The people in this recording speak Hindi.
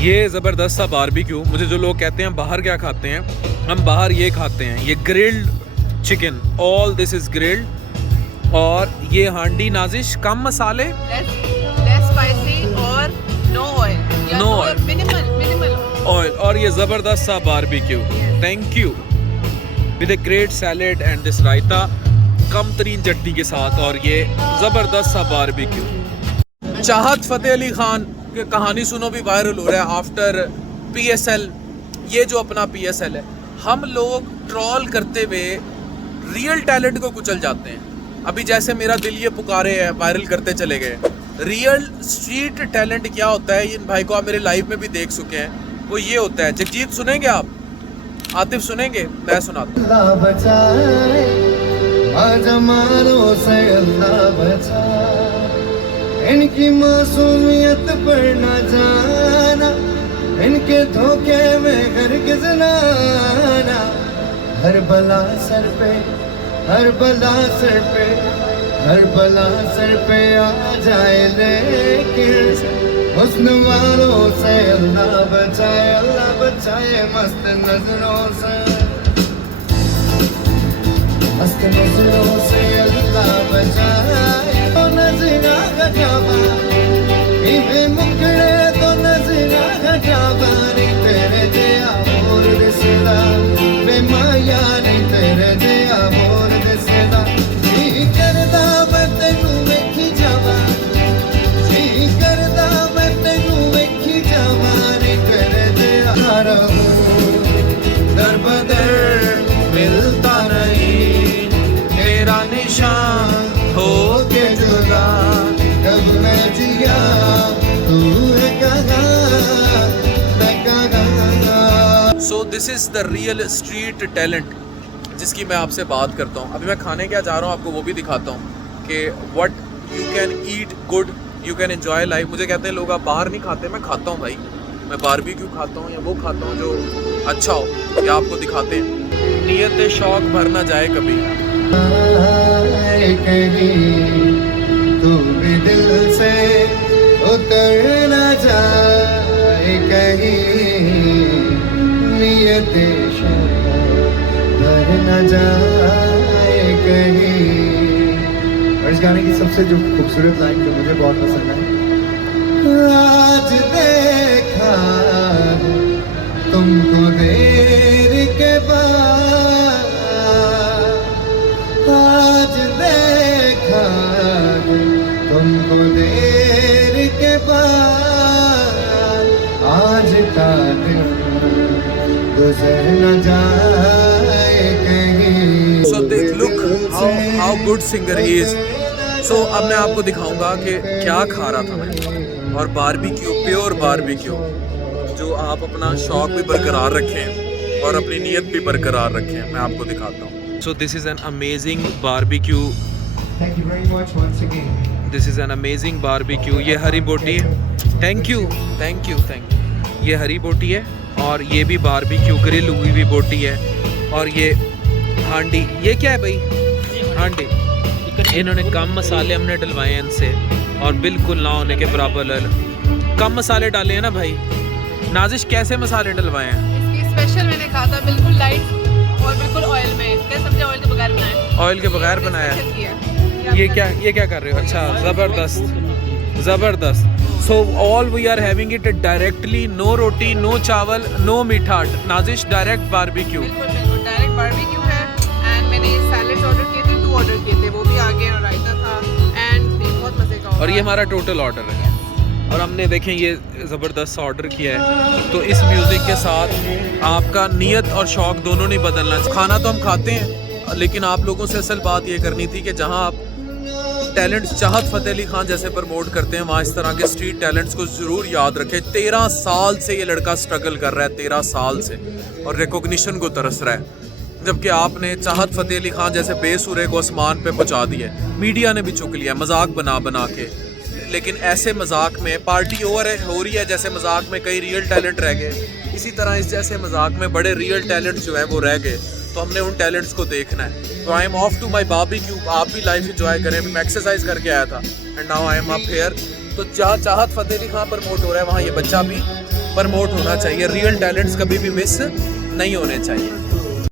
ये ज़बरदस्त सा बारबेक्यू। मुझे जो लोग कहते हैं बाहर क्या खाते हैं, हम बाहर ये खाते हैं, ये grilled chicken, all this is grilled. और ये हांडी नाजिश कम मसाले, लेस स्पाइसी और no oil, No oil. Minimal oil, और ये ज़बरदस्त सा barbecue. Thank you. With a great salad and this raita, कम तरीन चटनी के साथ, और ये ज़बरदस्त सा बारबेक्यू। चाहत फ़तेह अली खान की कहानी सुनो भी वायरल हो रहा है आफ्टर PSL। ये जो अपना PSL है, हम लोग ट्रोल करते हुए रियल टैलेंट को कुचल जाते हैं। अभी जैसे मेरा दिल ये पुकारे है, वायरल करते चले गए। रियल स्ट्रीट टैलेंट क्या होता है, इन भाई को आप मेरे लाइव में भी देख चुके हैं। वो ये होता है, जगजीत सुनेंगे आप, आतिफ सुनेंगे, मैं सुनाता हूँ। अल्लाह बचाए, जमानों से अल्लाह बचाए, इनकी मासूमियत पर न जाना, इनके धोखे में हरगिज़ ना आना। हर बला सर पे, हर बला सर पे, हर बला सर पे आ जाए, लेकिन हुस्न वालों से अल्लाह बचाए मस्त नजरों से, मस्त नजरों से अल्लाह बचाए। तो नजरा गजावा इवे मुकड़े, तो नजरा गजावा नहीं तेरे दिया मोर दिसदा, बेमाया नहीं तेरे दिया मोर दिसदा। जी करदा मैं तेनू वेखी जावा, जी करदा मैं तेनू वेखी जावा, नहीं तेरे दिया रहूं दर बदर मिलता नहीं, तेरा निशान हो के जुदा, कब मैं जिया तू है कहाँ, मैं कहाँ। So this is the real street talent जिसकी मैं आपसे बात करता हूँ। अभी मैं खाने क्या जा रहा हूँ आपको वो भी दिखाता हूँ कि what you can eat good, you can enjoy life. मुझे कहते हैं लोग आप बाहर नहीं खाते, मैं खाता हूँ भाई। मैं बारबेक्यू खाता हूँ या वो खाता हूँ जो अच्छा हो, या आपको दिखाते हैं। नीयत शौक भर ना जाए कभी। कहीं तू भी दिल से उतर न जाए, कहीं नियत शौक भर न जाए कहीं। और इस गाने की सबसे जो खूबसूरत लाइन जो मुझे बहुत पसंद है, आज देखा तुमको देर के बाद, आज देखा तुमको देर के बाद, आज का दिन गुजर न जाए कहीं। सो देख look how good singer he is. So अब मैं आपको दिखाऊंगा कि क्या खा रहा था मैं। और बारबेक्यू, प्योर बारबेक्यू, जो आप अपना शौक भी बरकरार रखें और अपनी नीयत भी बरकरार रखें, मैं आपको दिखाता हूँ। So this is an amazing barbecue, Thank you very much once again. This is an amazing barbecue. ये हरी बोटी है, thank you thank you thank you. ये हरी बोटी है और ये भी बारबेक्यू ग्रिल हुई भी बोटी है। और ये हांडी, ये क्या है भाई? हांडी। इन्होंने कम मसाले हमने डलवाए हैं इनसे, और बिल्कुल ना होने के बराबर कम मसाले डाले हैं ना भाई। नाजिश कैसे मसाले डलवाए हैं? इसकी स्पेशल मैंने कहा था, बिल्कुल लाइट और बिल्कुल ऑयल में, क्या समझे, ऑयल के बगैर बनाया, ऑयल के बगैर बनाया है। किया। ये क्या कर रहे हो? अच्छा, ज़बरदस्त ज़बरदस्त। So all we are having it directly, no roti, no chawal, no meetha. Nazish direct barbecue. बिल्कुल डायरेक्ट बारबेक्यू है। एंड मैंने सैलेड ऑर्डर किए थे, 2 ऑर्डर किए थे, वो भी आ गए और रायता था, एंड बहुत मजे का। और ये हमारा टोटल ऑर्डर है। और हमने देखें ये ज़बरदस्त ऑर्डर किया है। तो इस म्यूज़िक के साथ आपका नीयत और शौक़ दोनों नहीं बदलना। खाना तो हम खाते हैं, लेकिन आप लोगों से असल बात ये करनी थी कि जहाँ आप टैलेंट्स चाहत फ़तेह अली खान जैसे प्रमोट करते हैं, वहाँ इस तरह के स्ट्रीट टैलेंट्स को ज़रूर याद रखें। 13 साल से ये लड़का स्ट्रगल कर रहा है, 13 साल से, और रिकॉग्निशन को तरस रहा है। जबकि आपने चाहत फ़तेह अली खान जैसे बेसुरे को आसमान पे पहुँचा दिया। मीडिया ने भी चुक लिया मजाक बना के। लेकिन ऐसे मजाक में पार्टी ओवर हो रही है, जैसे मजाक में कई रियल टैलेंट रह गए, इसी तरह इस जैसे मजाक में बड़े रियल टैलेंट जो है वो रह गए। तो हमने उन टैलेंट्स को देखना है। तो I am off to my barbecue. आप भी लाइफ इंजॉय करें। मैं एक्सरसाइज करके आया था and now I am up here. तो जहाँ चाहत फ़तेह अली खान प्रमोट हो रहा है, वहाँ ये बच्चा भी प्रमोट होना चाहिए। रियल टैलेंट्स कभी भी मिस नहीं होने चाहिए।